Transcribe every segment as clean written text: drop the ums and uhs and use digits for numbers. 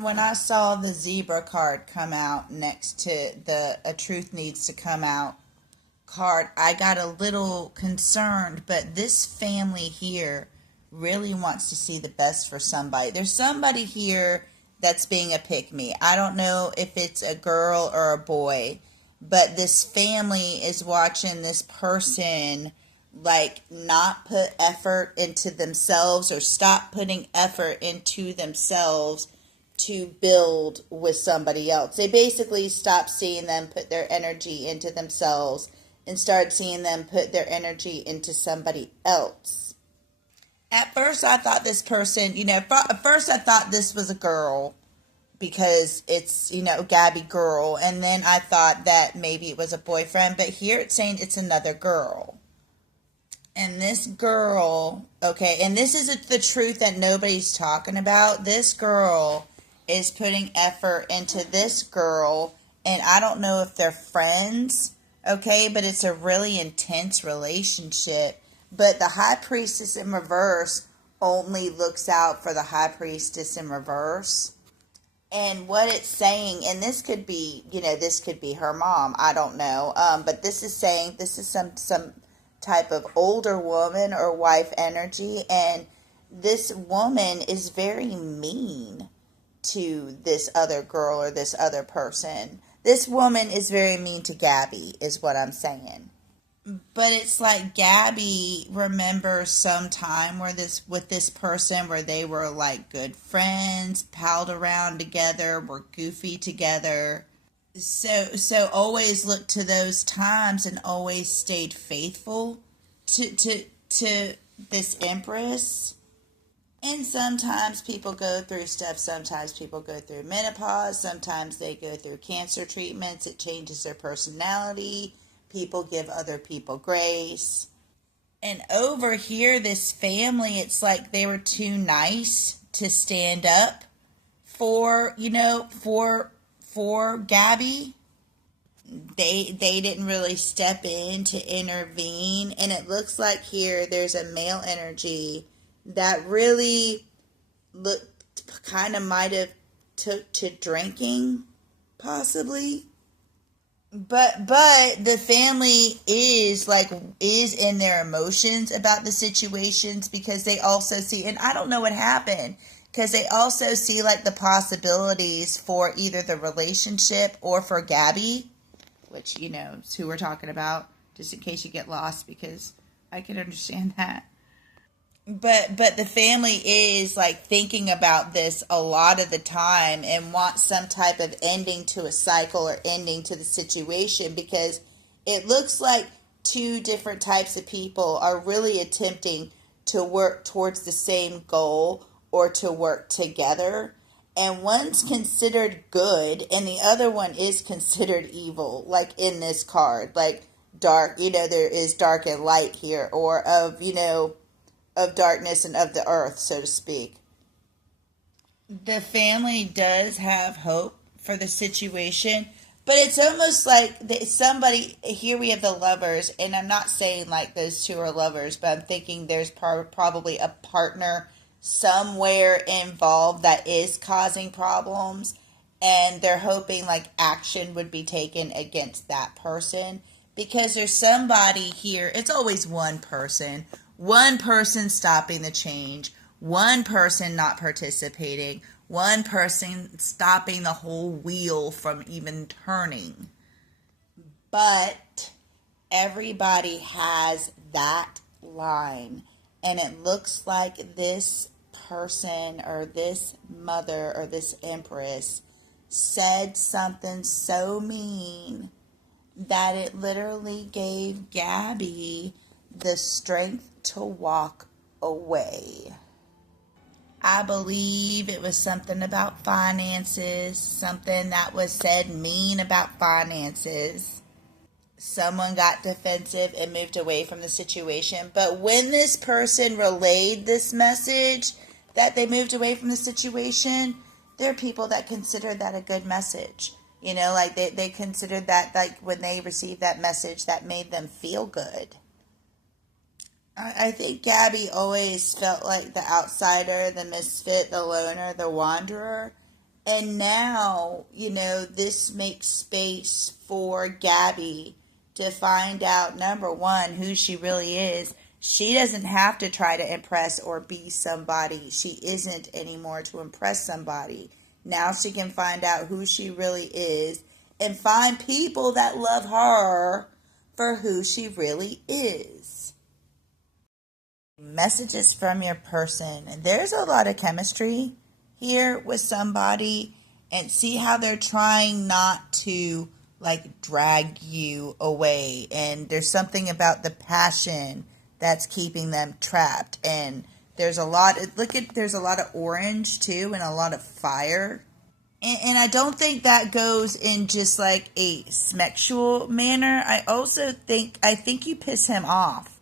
When I saw the zebra card come out next to the A Truth Needs to Come Out card, I got a little concerned, but this family here really wants to see the best for somebody. There's somebody here that's being a pick me. I don't know if it's a girl or a boy, but this family is watching this person like not put effort into themselves or stop putting effort into themselves to build with somebody else. They basically stopped seeing them put their energy into themselves and started seeing them put their energy into somebody else. At first, I thought this person, at first I thought this was a girl because it's, Gabby girl. And then I thought that maybe it was a boyfriend. But here it's saying it's another girl. And this girl, okay, and this is the truth that nobody's talking about. This girl is putting effort into this girl, and I don't know if they're friends, okay, but it's a really intense relationship. But the high priestess in reverse only looks out for the high priestess in reverse. And what it's saying, and this could be, this could be her mom, I don't know, but this is saying this is some type of older woman or wife energy, and this woman is very mean to this other girl or this other person. This woman is very mean to Gabby, is what I'm saying. But it's like Gabby remembers some time where with this person where they were like good friends, palled around together, were goofy together. So always look to those times and always stayed faithful to this Empress. And sometimes people go through stuff. Sometimes people go through menopause. Sometimes they go through cancer treatments. It changes their personality. People give other people grace. And over here, this family, it's like they were too nice to stand up for, for Gabby. They didn't really step in to intervene. And it looks like here there's a male energy that really looked kind of might have took to drinking, possibly. But the family is in their emotions about the situations because they also see, and I don't know what happened, because they also see like the possibilities for either the relationship or for Gabby, which is who we're talking about, just in case you get lost, because I can understand that. But the family is like thinking about this a lot of the time and wants some type of ending to a cycle or ending to the situation, because it looks like two different types of people are really attempting to work towards the same goal or to work together. And one's considered good and the other one is considered evil, like in this card, like dark, there is dark and light here, or of darkness and of the earth, so to speak. The family does have hope for the situation, but it's almost like somebody here. We have the lovers, and I'm not saying like those two are lovers, but I'm thinking there's probably a partner somewhere involved that is causing problems, and they're hoping like action would be taken against that person, because there's somebody here. It's always one person stopping the change, one person not participating, one person stopping the whole wheel from even turning. But everybody has that line, and it looks like this person or this mother or this empress said something so mean that it literally gave Gabby the strength to walk away. I believe it was something about finances, something that was said mean about finances. Someone got defensive and moved away from the situation. But when this person relayed this message that they moved away from the situation, there are people that consider that a good message. Like they considered that, like when they received that message, that made them feel good. I think Gabby always felt like the outsider, the misfit, the loner, the wanderer. And now, this makes space for Gabby to find out, number one, who she really is. She doesn't have to try to impress or be somebody she isn't anymore to impress somebody. Now she can find out who she really is and find people that love her for who she really is. Messages from your person. And there's a lot of chemistry here with somebody, and see how they're trying not to drag you away. And there's something about the passion that's keeping them trapped. And there's a lot of orange too, and a lot of fire. And I don't think that goes in just like a sexual manner. I think you piss him off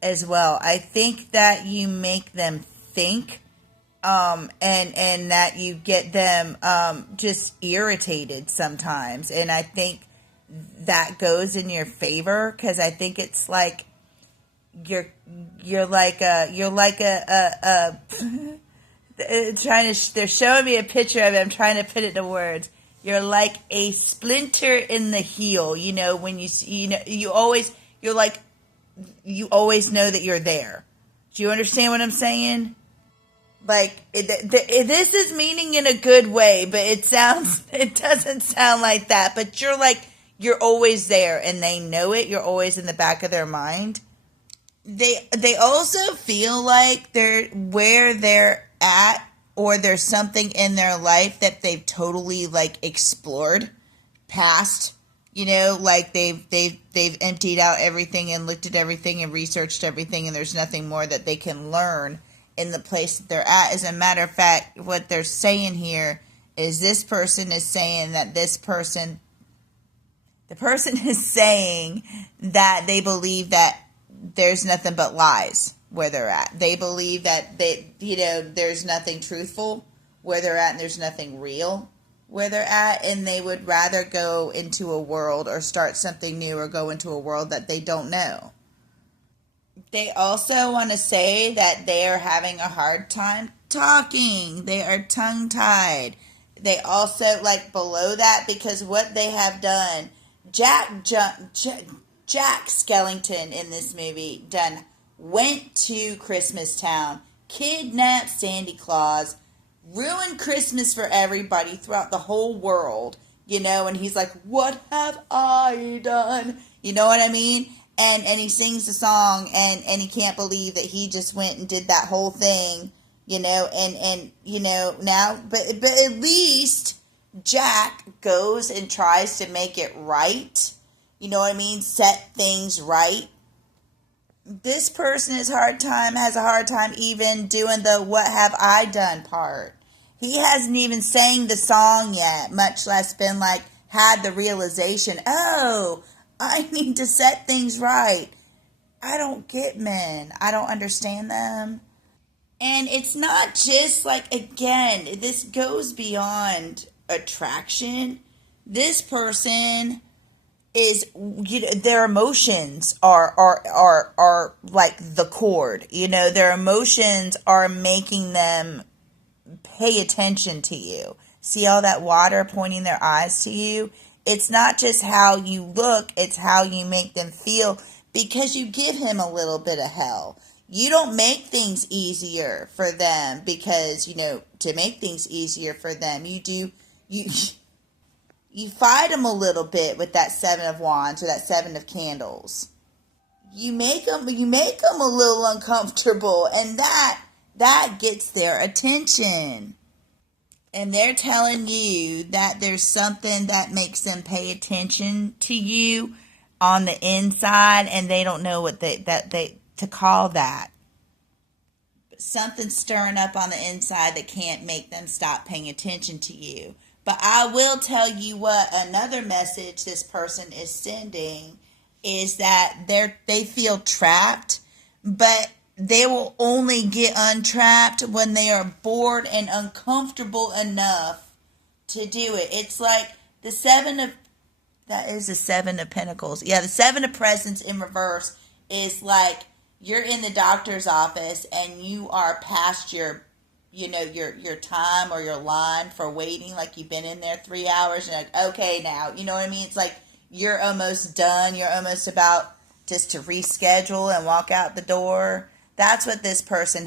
as well. I think that you make them think, and that you get them just irritated sometimes. And I think that goes in your favor, because I think it's like you're like a they're showing me a picture of it. I'm trying to put it into words. You're like a splinter in the heel. When you always know that you're there. Do you understand what I'm saying? This is meaning in a good way, but it doesn't sound like that. But you're always there, and they know it. You're always in the back of their mind. They also feel like they're where they're at, or there's something in their life that they've totally explored past. They've emptied out everything and looked at everything and researched everything, and there's nothing more that they can learn in the place that they're at. As a matter of fact, what they're saying here is this person is saying that the person is saying that they believe that there's nothing but lies where they're at. They believe that there's nothing truthful where they're at, and there's nothing real where they're at, and they would rather go into a world or start something new or go into a world that they don't know. They also want to say that they are having a hard time talking. They are tongue-tied. They also, below that, because what they have done, Jack Skellington in this movie went to Christmas Town, kidnapped Sandy Claus, ruined Christmas for everybody throughout the whole world, and he's like, what have I done? You know what I mean? And he sings the song, and he can't believe that he just went and did that whole thing, now, but at least Jack goes and tries to make it right. You know what I mean? Set things right. This person has a hard time even doing the what have I done part. He hasn't even sang the song yet, much less been had the realization, oh, I need to set things right. I don't get men. I don't understand them. And it's not just again, this goes beyond attraction. This person is, their emotions are like the cord. Their emotions are making them pay attention to you. See all that water pointing their eyes to you? It's not just how you look, it's how you make them feel, because you give him a little bit of hell. You don't make things easier for them because, to make things easier for them, you fight them a little bit with that 7 of Wands or that 7 of Candles. You make them a little uncomfortable, and that gets their attention. And they're telling you that there's something that makes them pay attention to you on the inside, and they don't know what to call that. But something's stirring up on the inside that can't make them stop paying attention to you. But I will tell you what, another message this person is sending is that they feel trapped, but they will only get untrapped when they are bored and uncomfortable enough to do it. It's like that is the 7 of Pentacles. Yeah, the 7 of Presents in reverse is like you're in the doctor's office and you are past your your time or your line for waiting, like you've been in there 3 hours, and like, okay, now, you know what I mean? It's like you're almost done, you're almost about just to reschedule and walk out the door. That's what this person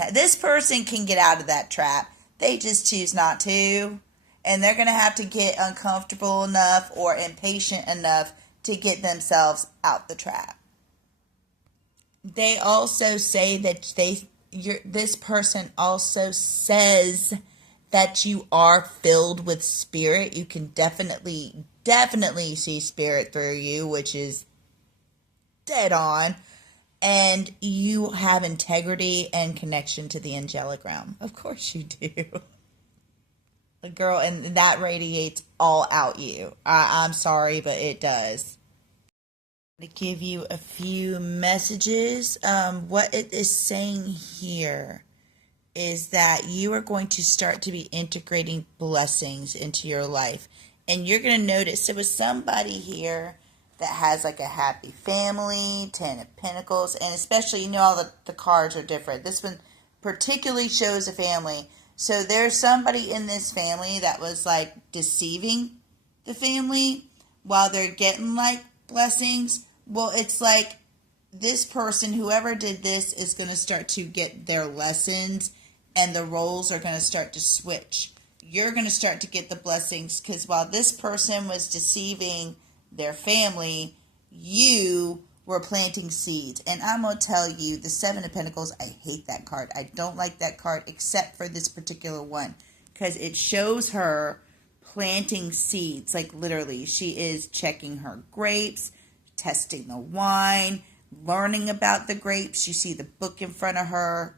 can get out of that trap. They just choose not to, and they're going to have to get uncomfortable enough or impatient enough to get themselves out the trap. They also say that this person also says that you are filled with spirit. You can definitely see spirit through you, which is dead on. And you have integrity and connection to the angelic realm. Of course you do. The girl, and that radiates all out you. I'm sorry, but it does. To give you a few messages. What it is saying here is that you are going to start to be integrating blessings into your life. And you're going to notice there was somebody here that has like a happy family, 10 of Pentacles, and especially, all the cards are different. This one particularly shows a family. So there's somebody in this family that was like deceiving the family while they're getting like blessings. Well, it's like this person, whoever did this, is going to start to get their lessons, and the roles are going to start to switch. You're going to start to get the blessings, because while this person was deceiving their family, you were planting seeds. And I'm going to tell you, the Seven of Pentacles, I hate that card. I don't like that card except for this particular one, because it shows her planting seeds. Like literally, she is checking her grapes, testing the wine, learning about the grapes. You see the book in front of her,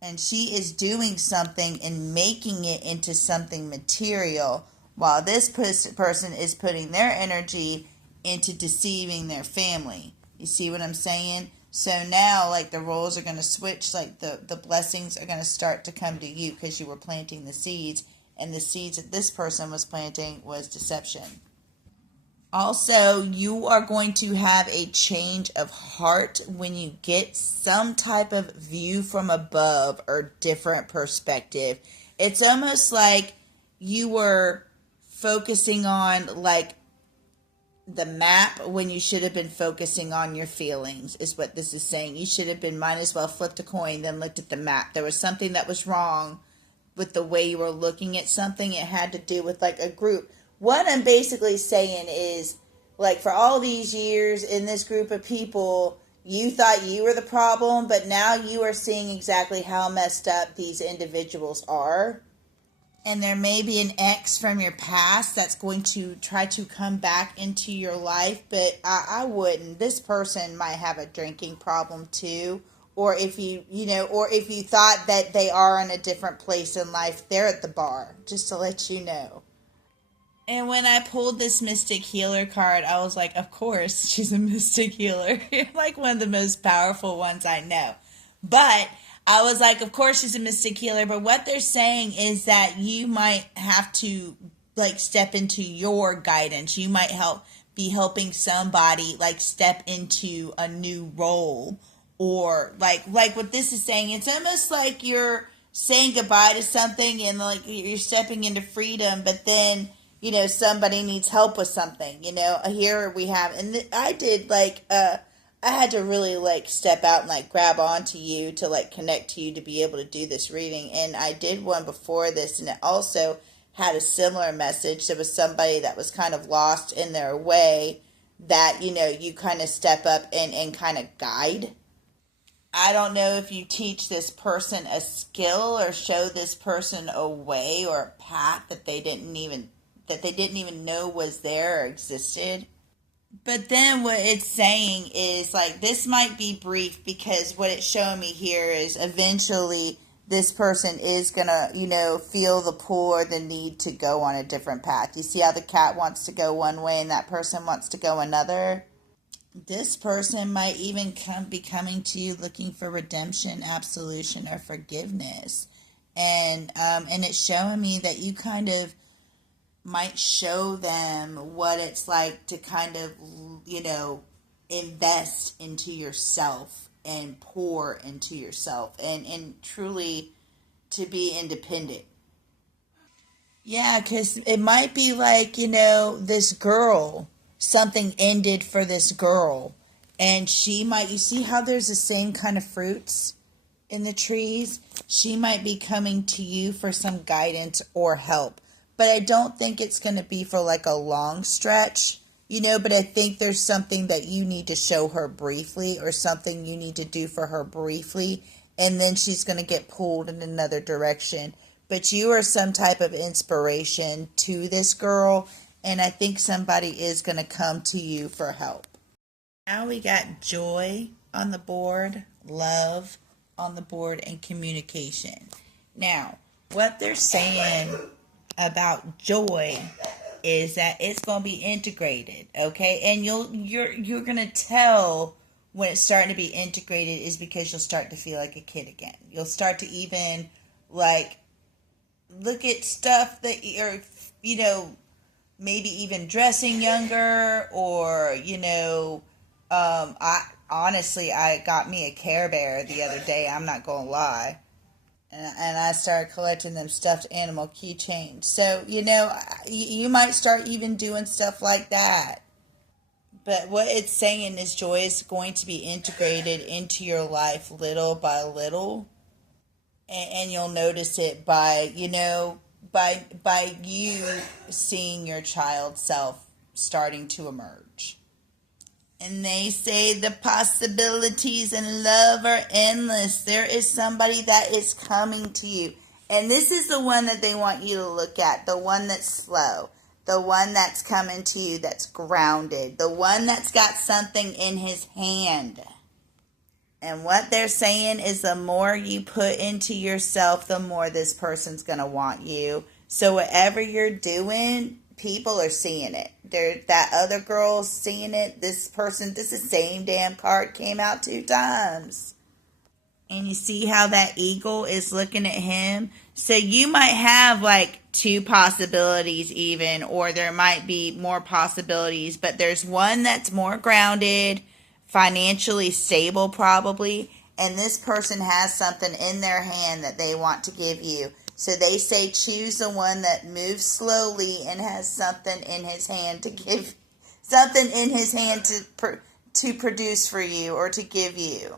and she is doing something and making it into something material, while this person is putting their energy into deceiving their family. You see what I'm saying? So now, like, the roles are going to switch. Like, the blessings are going to start to come to you because you were planting the seeds, and the seeds that this person was planting was deception. Also, you are going to have a change of heart when you get some type of view from above or different perspective. It's almost like you were focusing on like the map when you should have been focusing on your feelings, is what this is saying. You should have been, might as well flipped a coin than looked at the map. There was something that was wrong with the way you were looking at something. It had to do with like a group. What I'm basically saying is, like, for all these years in this group of people, you thought you were the problem, but now you are seeing exactly how messed up these individuals are. And there may be an ex from your past that's going to try to come back into your life, but I wouldn't. This person might have a drinking problem too. Or if or if you thought that they are in a different place in life, they're at the bar, just to let you know. And when I pulled this Mystic Healer card, I was like, of course, she's a Mystic Healer. Like one of the most powerful ones I know. But I was like, of course she's a Mystic Healer. But what they're saying is that you might have to, like, step into your guidance. You might be helping somebody, like, step into a new role. Or, like what this is saying, it's almost like you're saying goodbye to something and, like, you're stepping into freedom, but then somebody needs help with something, here we have, and I did, like, I had to really, like, step out and, like, grab onto you to, like, connect to you to be able to do this reading, and I did one before this, and it also had a similar message. There was somebody that was kind of lost in their way that, you kind of step up and kind of guide. I don't know if you teach this person a skill or show this person a way or a path that they didn't even know was there or existed. But then what it's saying is, like, this might be brief, because what it's showing me here is eventually this person is gonna, feel the pull or the need to go on a different path. You see how the cat wants to go one way and that person wants to go another? This person might even be coming to you looking for redemption, absolution, or forgiveness. And it's showing me that you kind of might show them what it's like to kind of, invest into yourself and pour into yourself and truly to be independent. Yeah, because it might be like, this girl, something ended for this girl. And she might, you see how there's the same kind of fruits in the trees? She might be coming to you for some guidance or help. But I don't think it's going to be for like a long stretch, but I think there's something that you need to show her briefly or something you need to do for her briefly. And then she's going to get pulled in another direction. But you are some type of inspiration to this girl, and I think somebody is going to come to you for help. Now we got joy on the board, love on the board, and communication. Now, what they're saying about joy is that it's going to be integrated, okay? And you're going to tell when it's starting to be integrated is because you'll start to feel like a kid again. You'll start to even like look at stuff that you're, maybe even dressing younger or, I got me a Care Bear the other day. I'm not going to lie. And I started collecting them stuffed animal keychains. So, you might start even doing stuff like that. But what it's saying is joy is going to be integrated into your life little by little. And you'll notice it by you seeing your child self starting to emerge. And they say the possibilities in love are endless. There is somebody that is coming to you. And this is the one that they want you to look at. The one that's slow. The one that's coming to you that's grounded. The one that's got something in his hand. And what they're saying is the more you put into yourself, the more this person's going to want you. So whatever you're doing, people are seeing it. That other girl's seeing it. This is the same damn card came out 2 times. And you see how that eagle is looking at him? So you might have like 2 possibilities even, or there might be more possibilities, but there's one that's more grounded, financially stable probably, and this person has something in their hand that they want to give you. So they say choose the one that moves slowly and has something in his hand to give, something in his hand to produce for you or to give you.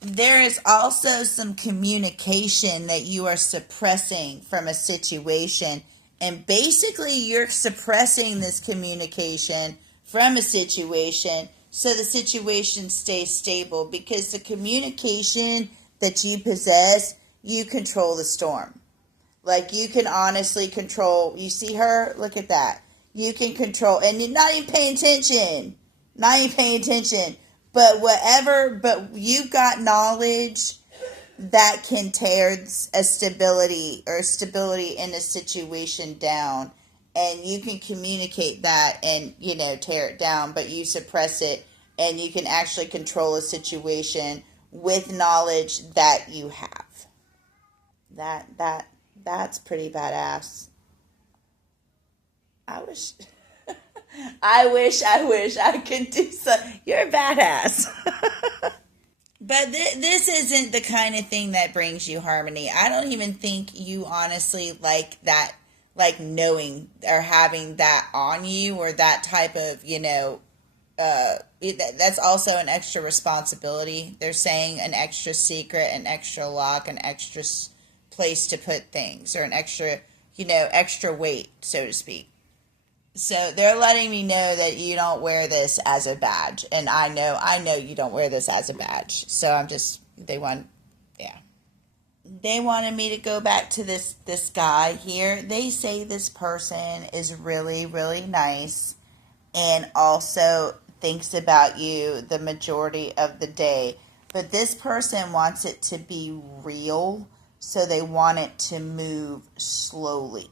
There is also some communication that you are suppressing from a situation, and basically you're suppressing this communication from a situation so the situation stays stable, because the communication that you possess, you control the storm. Like you can honestly control, you see her? Look at that. You can control, and you're not even paying attention. But you've got knowledge that can tear a stability in a situation down. And you can communicate that and, tear it down, but you suppress it, and you can actually control a situation with knowledge that you have. That's pretty badass. I wish I could do so. You're a badass. But this isn't the kind of thing that brings you harmony. I don't even think you honestly like that, like knowing or having that on you, or that type of, that's also an extra responsibility. They're saying an extra secret, an extra lock, an extra place to put things, or an extra, extra weight, so to speak. So they're letting me know that you don't wear this as a badge. And I know you don't wear this as a badge. So they wanted me to go back to this guy here. They say this person is really, really nice and also thinks about you the majority of the day. But this person wants it to be real, so they want it to move slowly.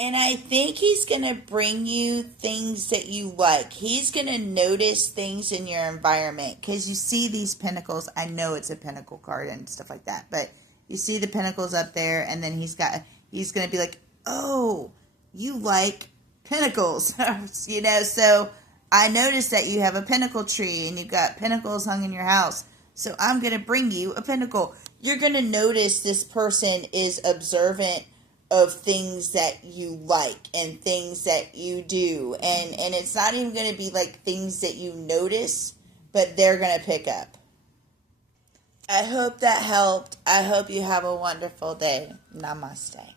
And I think he's going to bring you things that you like. He's going to notice things in your environment. Because you see these pinnacles. I know it's a pinnacle card and stuff like that. But you see the pinnacles up there. And then he's going to be like, oh, you like pinnacles. So I noticed that you have a pinnacle tree. And you've got pinnacles hung in your house. So I'm going to bring you a pentacle. You're going to notice this person is observant of things that you like and things that you do. And it's not even going to be like things that you notice, but they're going to pick up. I hope that helped. I hope you have a wonderful day. Namaste.